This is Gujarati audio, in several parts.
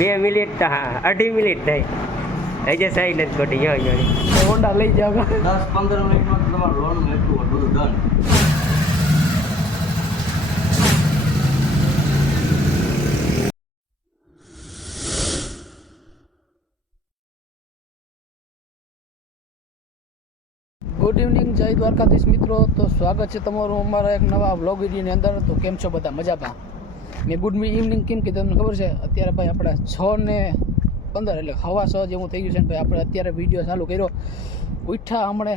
2 મિનિટ તો હા 2.5 મિનિટ થઈ હજે સાઈડ ખોટી જોડી હોન્ડા લઈ જાવ 10-15 મિનિટમાં તમારું લોન એટલું બધું ડન. ગુડ ઇવનિંગ, જય દ્વારકાધીશ મિત્રો. તો સ્વાગત છે તમારું અમારા એક નવા વ્લોગ વિડીયોની અંદર. તો કેમ છો બધા? મજામાં? મેં ગુડ ઇવનિંગ કેમ કે તમને ખબર છે અત્યારે ભાઈ આપણે 6:15 એટલે 6:15 જેવું થઈ ગયું છે ને ભાઈ આપણે અત્યારે વિડીયો ચાલુ કર્યો. ઉઠ્યા હમણે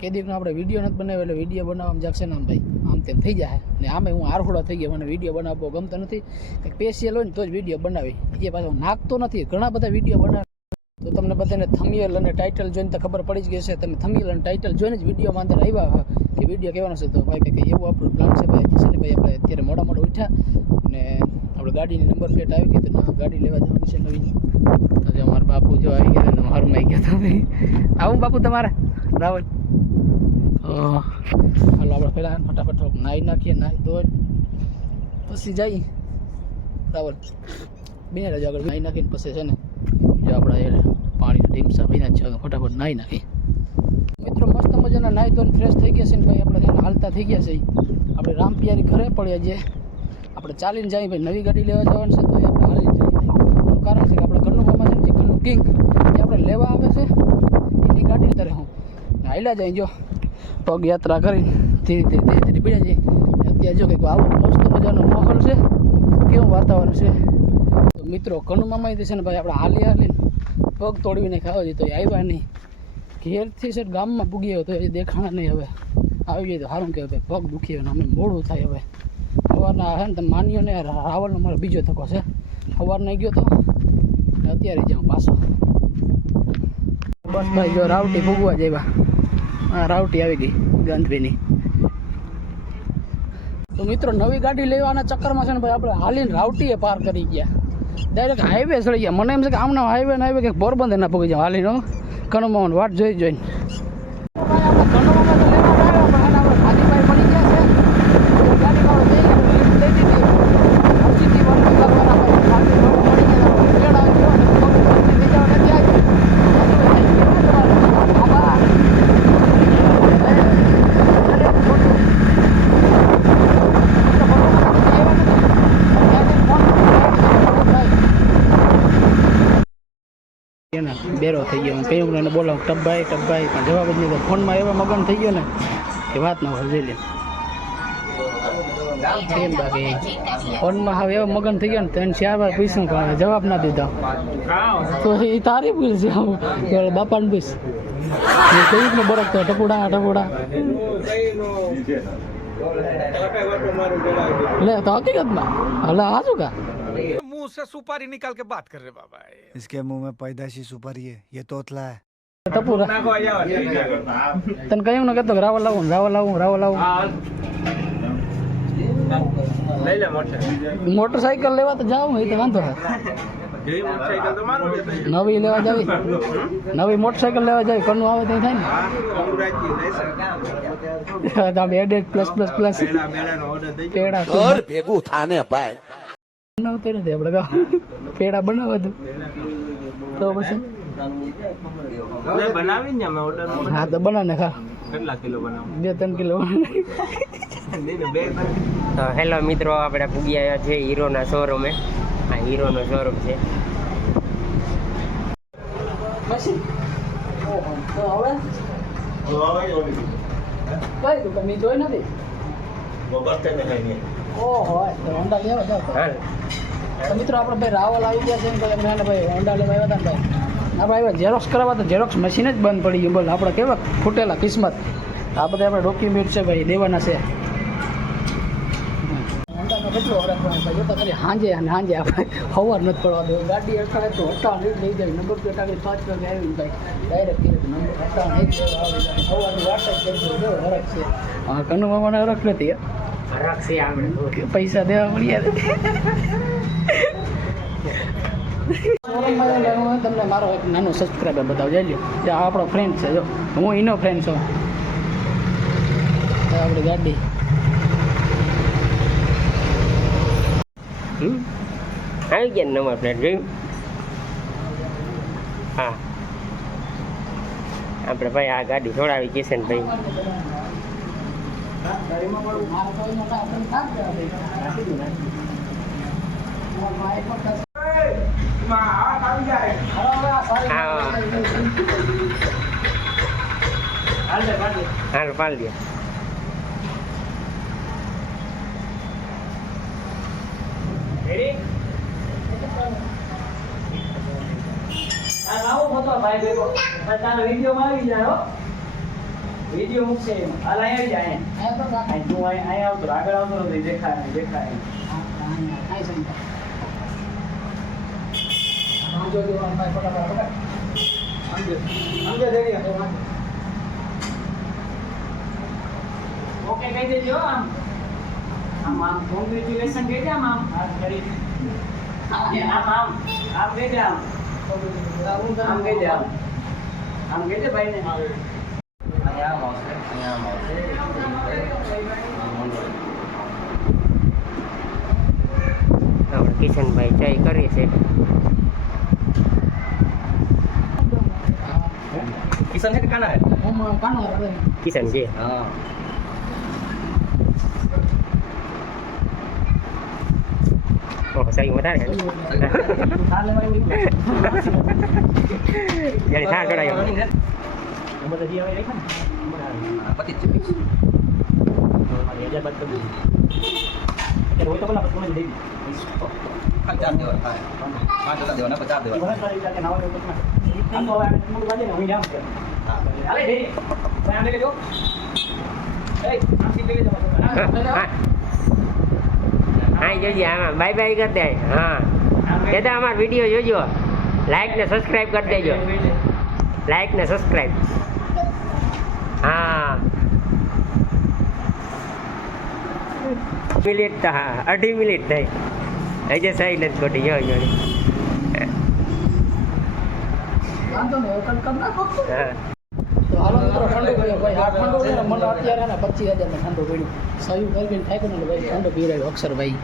કેદીકનો આપણે વિડીયો નથી બનાવ્યો એટલે વિડીયો બનાવવામાં જાગશે ને આમ ભાઈ આમ તેમ થઈ જાય. ને આમે હું આરખોડો થઈ ગયો, મને વિડીયો બનાવવો ગમતો નથી. કંઈક સ્પેશિયલ હોય ને તો જ વિડીયો બનાવી, એ પાછો નાખતો નથી. ઘણા બધા વિડીયો બનાવે તો તમને બધાને થંબનેલ અને ટાઇટલ જોઈને તો ખબર પડી જ ગઈ છે. તમે થંબનેલ અને ટાઇટલ જોઈને જ વિડીયોમાં અંદર આવ્યા કે વિડીયો કહેવાનો છે. તો ભાઈ કંઈક એવું આપણો પ્લાન છે ભાઈ. છે ને ભાઈ આપણે અત્યારે મોડા ઉઠ્યા ને આપણે ગાડીની નંબર પ્લેટ આવી ગઈ તો ના ગાડી લેવા જવાની છે નવી. તો જો મારા બાપુ જો આવી ગયા ને હરમાઈ ગયા તમે આવું બાપુ તમારે રાવલ. હાલો આપણે પહેલાં ફટાફટ નાહી નાખીએ, નાહી ધોઈ પછી જઈએ રાવલ બેને રજા આગળ નાહી નાખીને પછી છે ને જો આપણે પાણીના ડીમસા પીના છે ફટાફટ નાહી નાખી. મિત્રો મસ્ત મજાના નાહી ધોઈને ફ્રેશ થઈ ગયા છે ને ભાઈ આપણે ત્યાં હાલતા થઈ ગયા છે. આપણે રામપિયારી ઘરે પડ્યા જે આપણે ચાલીને જઈએ ભાઈ, નવી ગાડી લેવા જવાનું છે તો એ આપણે હાલીને જઈએ ભાઈ. એનું કારણ છે કે આપણે ઘરનું મામા છે ને જે ઘરનું કિંગ એ આપણે લેવા આવે છે એની ગાડી ત્યારે હું હાલ્યા જાય જો પગ યાત્રા કરીને ધીરે ધીરે પીડ્યા જઈએ. અત્યારે જો કંઈક આવો મસ્ત મજાનો માહોલ છે, કેવું વાતાવરણ છે. તો મિત્રો કનુ મામા છે ને ભાઈ આપણે હાલીને પગ તોડવીને ખાવા જઈએ તો એ આવ્યા નહીં. ઘેરથી છે ગામમાં પૂગી આવ્યો તો એ દેખાણા નહીં. હવે આવી જાય તો સારું કહેવાય ભાઈ, પગ દુખી આવે ને અમે મોડું થાય. હવે સવારના છે ને તમે માન્યો ને રાવલનો મારો બીજો ધક્કો છે. સવારના ગયો તો અત્યારે જાઉં પાછો. બસ ભાઈ જો રાવટી ભૂગવા જ આવ્યા. હા રાવટી આવી ગઈ ગાંધીની. તો મિત્રો નવી ગાડી લેવાના ચક્કરમાં છે ને ભાઈ આપણે હાલીને રાવટીએ પાર કરી ગયા. ડાયરેક્ટ હાઈવે ચડી ગયા. મને એમ છે કે આમના હાઈવે ને હાઈવે કે પોરબંદર ના પગી જાવ હાલીનો કનુમામાં વાટ જોઈને બેરો થઈ ગયો. હું કહ્યું એને બોલાવું ટબ્બાઈ પણ જવાબ જ નહીં. ફોનમાં એવા મગન થઈ ગયો ને કે વાત ના હોય. જોઈ લે કેમ બાકી ફોનમાં હવે એવા મગન થઈ ગયા ને 3-4 વાર પૂછ્યું પણ જવાબ ના દીધા. તો એ તારી પૂછ છે બાપાને પૂછ કઈ ને બરકતો ટપુડા લે તો હકીકતમાં હલે હાજુ કા मुंह से सुपारी निकाल के बात कर रहे बाबा। इसके मुंह में पैदाशी सुपारी है, ये तोतला है। ટપુરા તને કહ્યું ને કહેતો રાવલ આવું લઈ લે મોટરસાઇકલ લેવા તો જાવ એ તો વાંધો નવી લેવા જાવી, નવી મોટરસાઇકલ લેવા જાવી. કનું આવે તો થાય ને તમે એડેડ પ્લસ પેડા ભેગું થાને ભાઈ બનાવતો નથી આપણે પેડા બનાવવા દો તો પછી બનાવીને અમે ઓર્ડર હા તો બનાવ ને ખા કેટલા કિલો બનાવો? 2-3 કિલો. તો હેલો મિત્રો, આપણે પૂગી આવ્યા છે હીરોના શોરૂમે. આ હીરોનો શોરૂમ છે. પછી તો હવે કઈ તું તમે જોઈ નથી? ઓહો તો હોન્ડા લેવા જાવ તો મિત્રો આપણે ભાઈ રાવલ આવી ગયા છે ને ભાઈ અમે ભાઈ હોન્ડા લેવા આવ્યા હતા ને ભાઈ આપણે આવ્યા ઝેરોક્સ કરાવવા તો ઝેરોક્સ મશીન જ બંધ પડી ગયું. બોલ આપણે કેવા ફૂટેલા કિસ્મત. આ બધા આપણે ડોક્યુમેન્ટ છે ભાઈ દેવાના છે. હોન્ડાનો કેટલો રાખવાનો ભાઈ જોતા કરી સાંજે આપણે સવાર નથી પડવા દેવું. ગાડી અટકાવે તો હટાણ લઈ જાય. નંબર પ્લેટ આગળ 5 વાગે આવી ભાઈ ડાયરેક્ટ નંબર હટાણ એક સવારની વાટ જ કરજો. કેવો હરખ છે હા કનુ મામાને હરખ નથી રાખશે આપણે પૈસા દેવા મળ્યા. તમને મારો એક નાનો સબસ્ક્રાઈબર બતાવજો. જઈ લો આ આપણો ફ્રેન્ડ છે. જો હું એનો ફ્રેન્ડ છું. આપણી ગાડી આવી ગયા નંબર પ્લેટ જોયું. હા આપણે ભાઈ આ ગાડી છોડાવી કિશનભાઈ. હાલ પાડ દે. વિડીયો મૂકશે હાલ આવી જાય તું અહીંયા આવતો આગળ આવતો નથી દેખાય દેખાય ઓકે કહી દેજો આમ આમ કોંગ્રેચ્યુલેશન કહી દે આમ કરી આમ કહી દે આમ કહી દે આમ કહી દે ભાઈ ને આપણે કિશનભાઈ ચાય કરીએ છે. किसान है कि काना है કિશન છે. हाँ ઓહ સાઈ વધારે છે. યાર થા કરાયો. पति चिपिस kan jam dia orang. Macam tak dia orang, pecah dia orang. હા જોજો આમાં બાય બાય કરી દે. હા દાદા અમારો વિડીયો જોજો, લાઈક ને સબસ્ક્રાઈબ કરી દેજો. લાઈક ને સબસ્ક્રાઈબ. હા મિનિટ તો હા 2.5 મિનિટ થઈ હજે સાઈલેન્ટ કોટી જો જો. વાંધો નહીં હવે કર નાખો હા તો હાલો મિત્રો ઠંડુ પીઓ ભાઈ આ ઠંડુ છે ને મને અત્યારે ને 25,000 ને ઠંડુ પીડ્યું સહી કરીને થાય ને ભાઈ ઠંડુ પી રહ્યો અક્ષર ભાઈ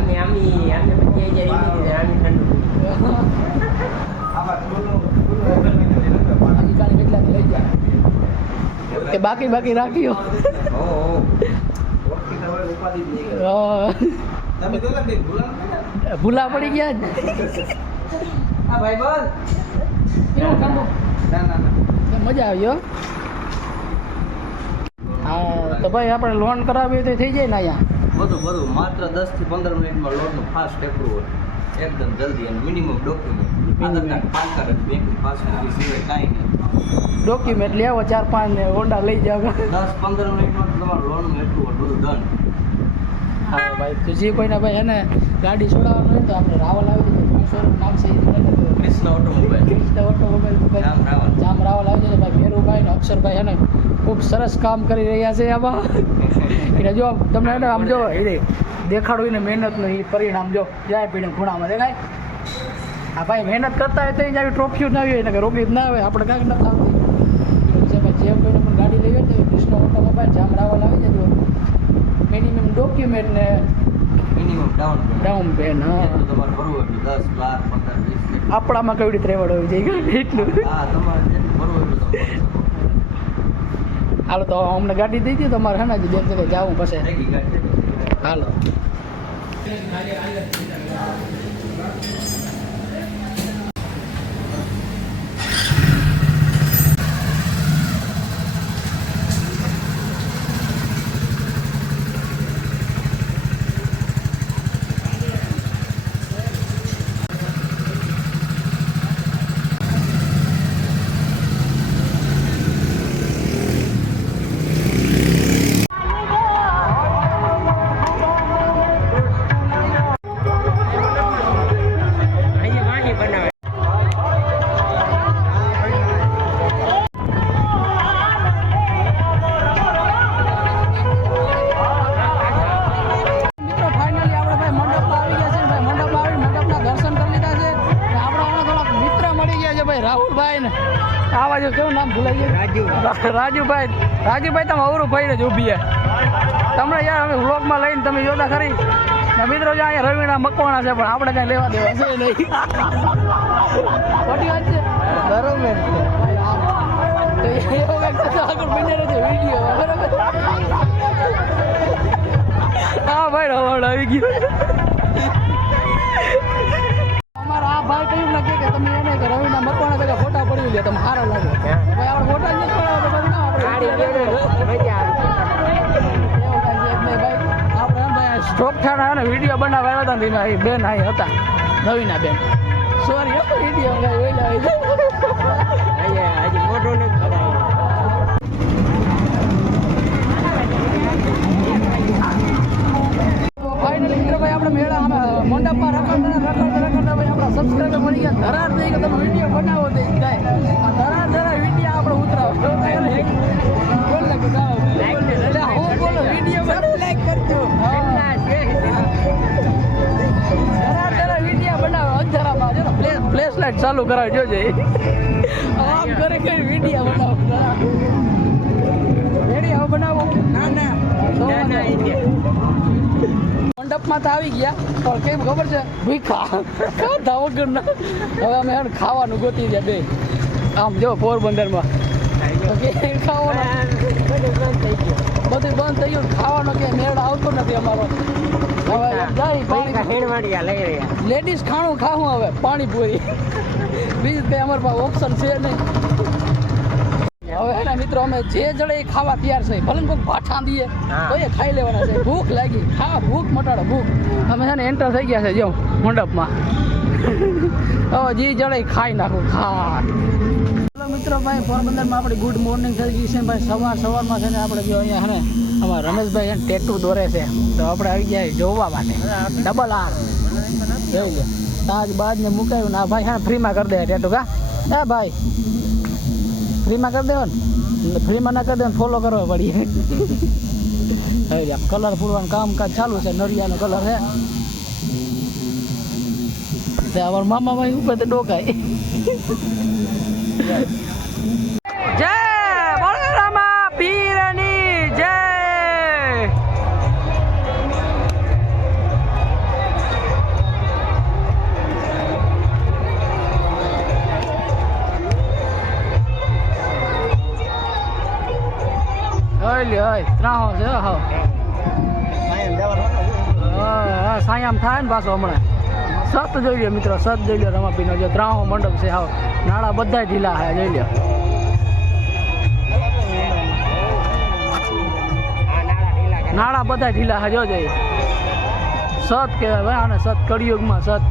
અમે આમી 25,000 આમી ઠંડુ આની કાલે કેટલા લઈ જાય કે બાકી રાખ્યો ભૂલા પડી ગયા જ भाई बोल કેવું ઠંડુ ना ना ना મજા આવી હો હા તો ભાઈ આપણે લોન કરાવીએ તો થઈ જાય ને અહીંયા બધું માત્ર 10 થી 15 મિનિટમાં લોનનું ફાસ્ટ એપ્રુવલ એકદમ જલ્દી અને minimum document Aadhaar card PAN card bank passbook સિવાય કાંઈ નહીં ડોક્યુમેન્ટ લેવો 4-5 ને હોન્ડા લઈ જાવ 10-15 મિનિટમાં તમારું લોનનું એપ્રુવલ બધું ડન હા ભાઈ તો જે કોઈને ભાઈ એને ગાડી છોડાવવાનું હોય તો આપણે રાવલ આવી જઈએ શોરૂમ નામ છે કૃષ્ણ ઓટોમોબાઈલ ક્રિસ્ટા ઓટોમોબાઈલ જામ રાવલ આવી જાય ભાઈ મેરુભાઈ ને અક્ષરભાઈ એને ખૂબ સરસ કામ કરી રહ્યા છે આમાં એટલે જો તમને એને આમ જો એ દેખાડું ને મહેનતનું એ પરિણામ જો જાય પીને ખૂણામાં દેખાય હા ભાઈ મહેનત કરતા હોય તો જ આવી ટ્રોફીઓ ના આવી હોય ને કે રોકી જ ના આવે આપણે કાંઈક નથી આવતી જે કોઈને પણ ગાડી લેવી હોય તો કૃષ્ણ ઓટોમોબાઈલ જામ રાવલ આવી જજો મિનિમમ ડોક્યુમેન્ટ ને મિનિમમ ડાઉન પેમેન્ટ હા એટલું તમારે ભરવું એટલું 10 12 15 20 આપણામાં કેવી રીતે રેવડ હોવી જોઈએ એટલું હા તમારે જેટલું ભરવું એટલું તમે ભરી શકો. હાલો તો અમને ગાડી દઈ દો તમારે હે ને બેન જગ્યાએ જાવું પછી થઈ ગઈ ગાડી હાલો અહીંયા વાણી બનાવે. મિત્રો ફાઇનલી આપણે ભાઈ મંડપમાં આવી ગયા છે ભાઈ મંડપમાં આવી મંડપના દર્શન કરી લીધા છે અને આપણે હમણાં થોડાક મિત્ર મળી ગયા છે ભાઈ રાહુલભાઈ ને આ બાજુ કેવું નામ ભૂલાઈ ગયું રાજુભાઈ તમે અવરું ભાઈ જ ઊભી છે તમને યાર અમે વ્લોગમાં લઈને તમે જોતા ખરી ને મિત્રો જો અહીંયા રવિના મકવાણા છે પણ આપણે કઈ લેવા દેવા છે નહીં ખોટી વાત છે બરોબર છે આગળ બની રહ્યો છે વિડીયો બરોબર હા ભાઈ રવાડ આવી ગયો અમારા આ ભાઈ કહ્યું નક્કી કે તમે એને કે રવિના મકવાણા ભેગા ફોટા પડી લે તમે સારા લાગે ભાઈ આપણે ફોટા જ નથી પડાવવા તો પછી ના આપણે સ્ટોક થાણા ને વિડીયો બનાવવા આવ્યા હતા ને બેન અહીં હતા નવીના બેન સોરી વિડીયો હજી મોઢું નથી ખરાબ. ફાઇનલી મિત્રો ભાઈ આપણે મેળા મંડપમાં રખડતા ભાઈ આપણા સબસ્ક્રાઈબર મળી ગયા ધરાર થઈ કે તમે વિડીયો બનાવો તો જાય આ ધરાર વિડીયો આપણે ઉતરાવો બોલ લાગે હું બોલો વિડીયો લાઈક કરજો ધરાર વિડીયો બનાવો અંધારામાં જો ફ્લેશ લાઈટ ચાલુ કરાવી જોજે આમ કરે કઈ વિડીયો બનાવો વિડીયો બનાવો ના મંડપમાં તો આવી ગયા પણ કેમ ખબર છે ભૂખા ખાધા વગરના હવે અમે એને ખાવાનું ગોતી ગયા બે આમ જો પોરબંદરમાં ખાવાનું બધું બંધ થઈ ગયું ખાવાનો કે મેળ આવતો નથી અમારો હવે જાય હેણવાડિયા લઈ રહ્યા. લેડીઝ ખાણું ખાવું હવે પાણીપુરી બીજું કંઈ અમારી પાસે ઓપ્શન છે નહીં હવે એના મિત્રો અમે જે જડે એ ખાવા તૈયાર છે ભલે કોઈ ભાઠા દઈએ તો એ ખાઈ લેવાના છે ભૂખ લાગી ભૂખ મટાડો ભૂખ અમે છે ને એન્ટર થઈ ગયા છે જો મંડપમાં હવે જે જડે ખાઈ નાખું ચાલો મિત્રો ભાઈ પોરબંદરમાં આપણી ગુડ મોર્નિંગ થઈ ગઈ છે ભાઈ સવારમાં છે ને આપણે જો અહીંયા છે ને અમારા રમેશભાઈ એને ટેટુ દોરે છે તો આપણે આવી ગયા જોવા માટે ડબલ આર જોઈ લો તાજ બાજને મુકાયું ના ભાઈ હા ફ્રીમાં કરી દે ટેટુ કા હા ભાઈ ફ્રીમાં કરી દેવો ને ફ્રીમાં ના કરી દે ફોલો કરવો પડીએ કલર પૂરવાનું કામકાજ ચાલુ છે નરિયાનો કલર છે અમારા મામા ભાઈ ઉપર તો ડોકાય જય બળરામા પીરની જય ત્રાહો છે સાયામ થાય ને પાછો હમણાં સત જોઈ લો મિત્રો સત જોઈ લો રમાપીનો જો ત્રાહો મંડપ છે હાવ નાળા બધા ઢીલા છે જોઈ લો નાળા બધા ઢીલા છે જો જોઈ સત કહેવાય ભાઈ આને સત કળિયુગમાં સત